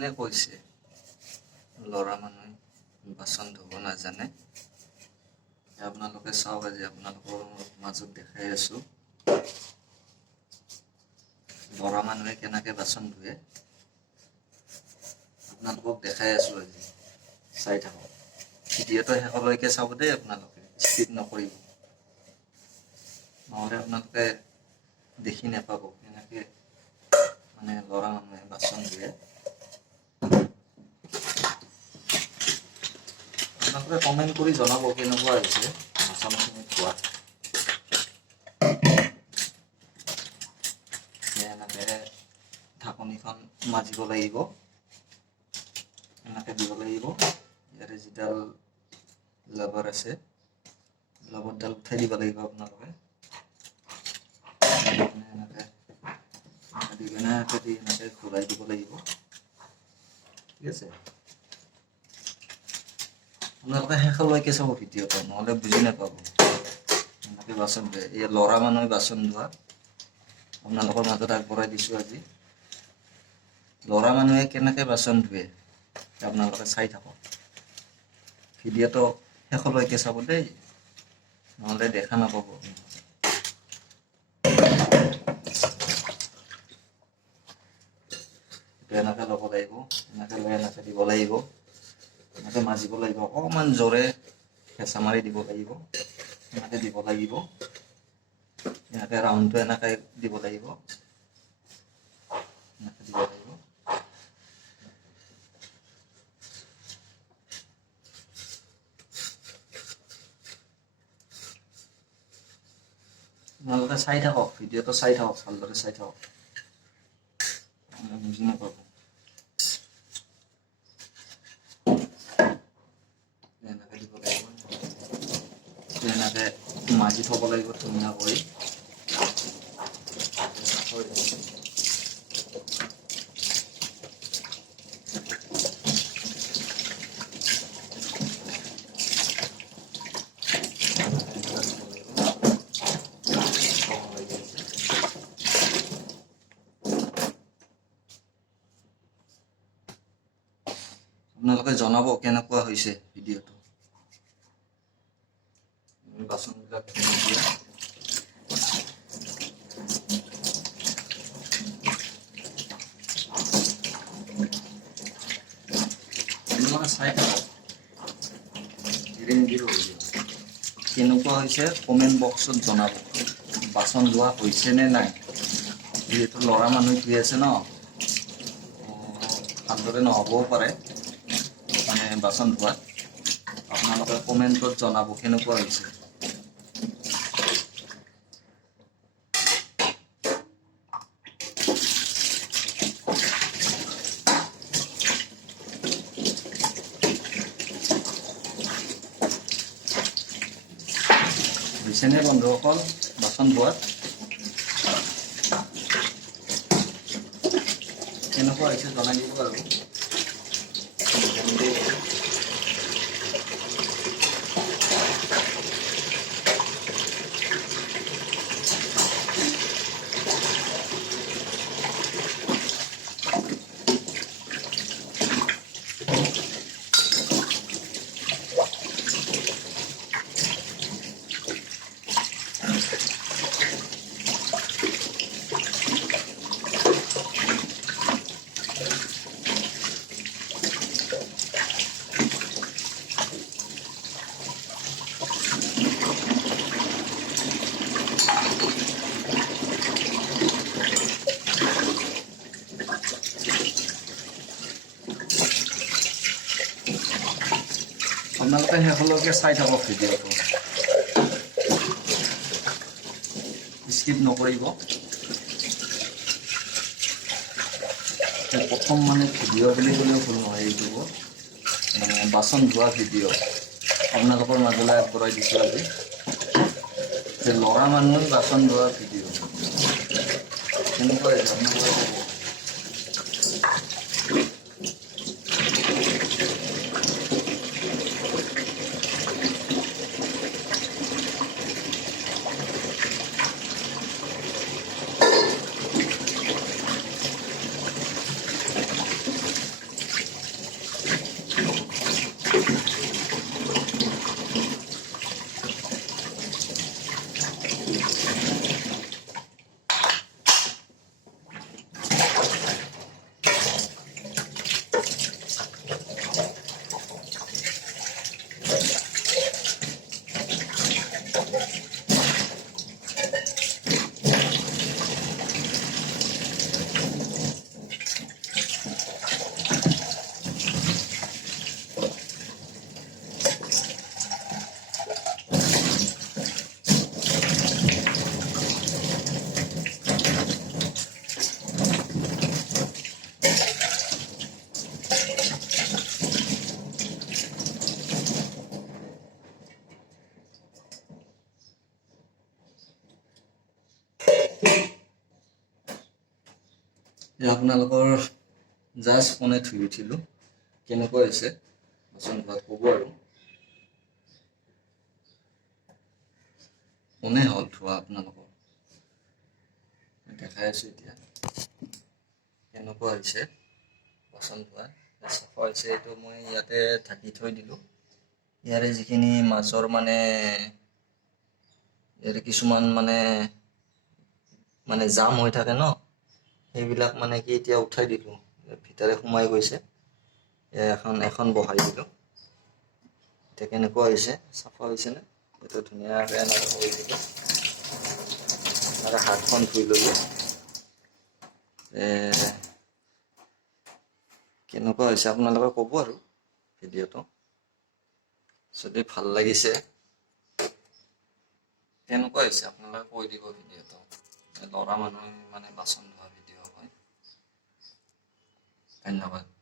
কোনে কৈছে ল'ৰা মানুহে বাচন ধুব নাজানে? আপোনালোকে চাওক, আজি আপোনালোকৰ মাজত দেখাই আছো ল'ৰা মানুহে কেনেকে বাচন ধুৱে। আপোনালোকক দেখাই আছো আজি, চাই থাকক। ভিডিঅ'টো শেষলৈকে চাব দেই, আপোনালোকে স্কিপ নকৰিব, নহ'লে আপোনালোকে দেখি নাপাব কেনেকে মানে ল'ৰা মানুহে বাচন ধুৱে। আপোনালোকে কমেণ্ট কৰি জনাব কেনেকুৱা হৈছে বাচনখিনি ধোৱা। এনেকে ঢাকনিখন মাজিব লাগিব, এনেকে দিব লাগিব। ইয়াৰে যিডাল লাভাৰ আছে, লাভাৰডাল উঠাই দিব লাগিব আপোনালোকে। এনেকে ঘূৰাই দিব লাগিব, ঠিক আছে। আপোনালোকে শেষলৈকে চাব ভিডিঅ'টো, নহ'লে বুজি নাপাব এনেকে বাচন ধুৱে। এই ল'ৰা মানুহে বাচন ধোৱা আপোনালোকৰ মাজত আগবঢ়াই দিছো আজি। ল'ৰা মানুহে কেনেকে বাচন ধুৱে আপোনালোকে চাই থাকক। ভিডিঅ'টো শেষলৈকে চাব দেই, নহ'লে দেখা নাপাব। এনেকে ল'ব লাগিব, এনেকে লৈ এনেকে দিব লাগিব, এনেকে মাজিব লাগিব। অকণমান জোৰে হেঁচা মাৰি দিব লাগিব, এনেকে দিব লাগিব। এনেকে ৰাউণ্ডটো এনেকে দিব লাগিব, এনেকে দিব লাগিব। আপোনালোকে চাই থাকক, ভিডিঅ'টো চাই থাকক, ভালদৰে চাই থাকক, বুজি নাপাব। এনেকে দিব লাগিব, এনেকে মাজি থব লাগিব ধুনীয়াকৈ। আপোনালোকে জনাব কেনেকুৱা হৈছে ভিডিঅ'টো। বাচনবিলাক ধুই দিয়া। চাই থাকক, ধীৰে ধীৰে হৈ যাব। কেনেকুৱা হৈছে কমেণ্ট বক্সত জনাব। বাচন ধোৱা হৈছে নে নাই। যিহেতু ল'ৰা মানুহ ধুই আছে ন, ভালদৰে নহ'বও পাৰে মানে বাচন ধোৱাত। আপোনালোকে কমেণ্টত জনাব কেনেকুৱা হৈছে। হৈছেনে বন্ধুসকল বাচন ধোৱাত? কেনেকুৱা হৈছে জনাই দিব আৰু। আপোনালোকে শেষলৈকে চাই থাকক ভিডিঅ'টো, স্কিপ নকৰিব। প্ৰথম মানে ভিডিঅ' বুলি ক'লেও ভুল নহয়, এইটো বাচন ধোৱা ভিডিঅ' আপোনালোকৰ মাজলৈ আগবঢ়াই দিছোঁ আজি। যে ল'ৰা মানুহে বাচন ধোৱা ভিডিঅ' কেনেকুৱা হৈছে আপোনালোকে ক'ব। আপোনালোকৰ জাষ্ট ফোনে ধুই উঠিলোঁ, কেনেকুৱা হৈছে বাচন ধোৱাত ক'ব আৰু। ফোনে হ'ল ধোৱা আপোনালোকৰ, দেখাই আছোঁ এতিয়া কেনেকুৱা হৈছে বাচন ধোৱা। চাফা হৈছে, এইটো মই ইয়াতে ঢাকি থৈ দিলোঁ। ইয়াৰে যিখিনি মাছৰ মানে ইয়াৰে কিছুমান মানে জাম হৈ থাকে ন, সেইবিলাক মানে কি এতিয়া উঠাই দিলোঁ, ভিতৰে সোমাই গৈছে। এখন বহাই দিলোঁ। এতিয়া কেনেকুৱা হৈছে, চাফা হৈছেনে? এইটো ধুনীয়াকৈ এনেকৈ কৰি দিলোঁ আৰু হাতখন ধুই ল'লোঁ। কেনেকুৱা হৈছে আপোনালোকে ক'ব আৰু ভিডিঅ'টো। যদি ভাল লাগিছে কেনেকুৱা হৈছে আপোনালোকে কৈ দিব ভিডিঅ'টো। ল'ৰা মানুহে মানে বাচন ধোৱা ভিডিঅ' হয়। ধন্যবাদ।